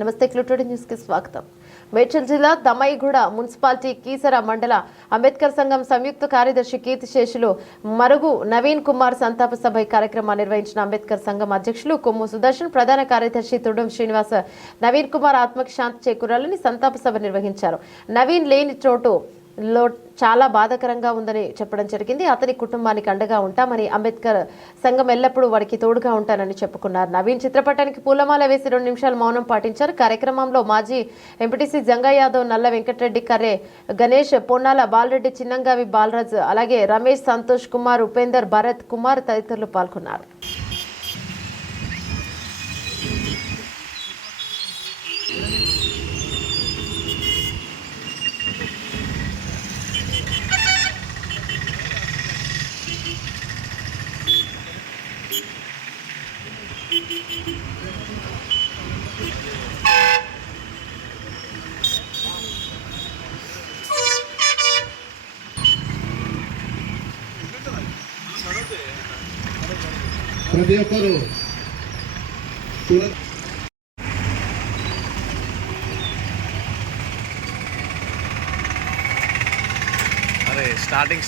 నమస్తే క్లూటోడి న్యూస్కి స్వాగతం. మేడ్చల్ జిల్లా దమ్మాయిగూడ మున్సిపాలిటీ కీసర మండల అంబేద్కర్ సంఘం సంయుక్త కార్యదర్శి కీర్తిశేషులు మరుగు నవీన్ కుమార్ సంతాప సభ కార్యక్రమాన్ని నిర్వహించిన అంబేద్కర్ సంఘం అధ్యక్షులు కొమ్ము సుదర్శన్ ప్రధాన కార్యదర్శి తుడం శ్రీనివాస నవీన్ కుమార్ ఆత్మకి శాంతి చేకూరాలని సంతాప సభ నిర్వహించారు. నవీన్ లేని చోటు లో చాలా బాధాకరంగా ఉందని చెప్పడం జరిగింది. అతని కుటుంబానికి అండగా ఉంటామని అంబేద్కర్ సంఘం ఎల్లప్పుడూ వాడికి తోడుగా ఉంటానని చెప్పుకున్నారు. నవీన్ చిత్రపటానికి పూలమాల వేసి రెండు నిమిషాలు మౌనం పాటించారు. కార్యక్రమంలో మాజీ ఎంపీటీసీ జంగా యాదవ్ నల్ల వెంకటరెడ్డి కర్రే గణేష్ పొన్నాల బాలరెడ్డి చిన్నంగావి బాలరాజ్ అలాగే రమేష్ సంతోష్ కుమార్ ఉపేందర్ భరత్ కుమార్ తదితరులు పాల్గొన్నారు. ప్రతి ఒక్కరు అరే స్టార్టింగ్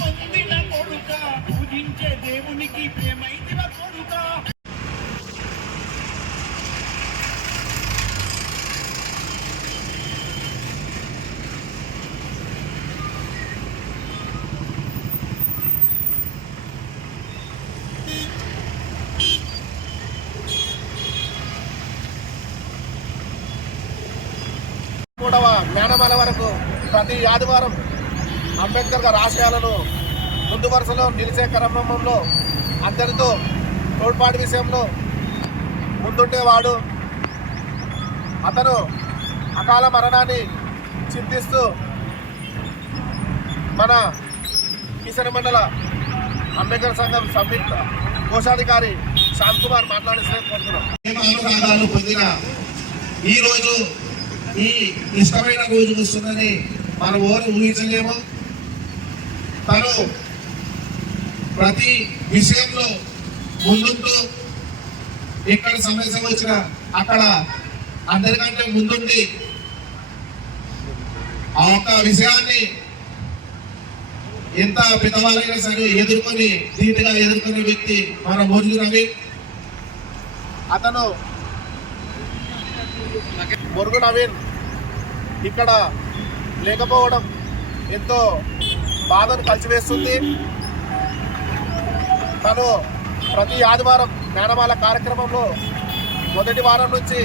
పొందిన కొడుక పూజించే దేవునికి ప్రేమైదివ కొడుక మూడవ జ్ఞానమాల వరకు ప్రతి ఆదివారం అంబేద్కర్ గారి ఆశయాలను ముందు వరుసలో నిలిచే క్రమంలో అందరితో తోడ్పాటు విషయంలో ముందుండేవాడు. అతను అకాల మరణాన్ని చింతిస్తూ మన కిషన్ మండల అంబేద్కర్ సంఘం సంయుక్త కోశాధికారి శాంత్ కుమార్ మాట్లాడే కోరుతున్నాం. పొందిన ఈ రోజు ఈ ఇష్టమైన రోజు వస్తుందని మన ఓరు ఊహించలేము? తను ప్రతి విషయంలో ముందుంటూ ఇక్కడ సమస్య వచ్చిన అక్కడ అందరికంటే ముందుండి ఆ ఒక్క విషయాన్ని ఎంత పెద్దవాళ్ళైనా సరే ఎదుర్కొని ధీటుగా ఎదుర్కొనే వ్యక్తి మన మోజు రవి. అతను మురుగు నవీన్ ఇక్కడ లేకపోవడం ఎంతో బాధను కలిసివేస్తుంది. తను ప్రతి ఆదివారం జ్ఞానమాల కార్యక్రమంలో మొదటి వారం నుంచి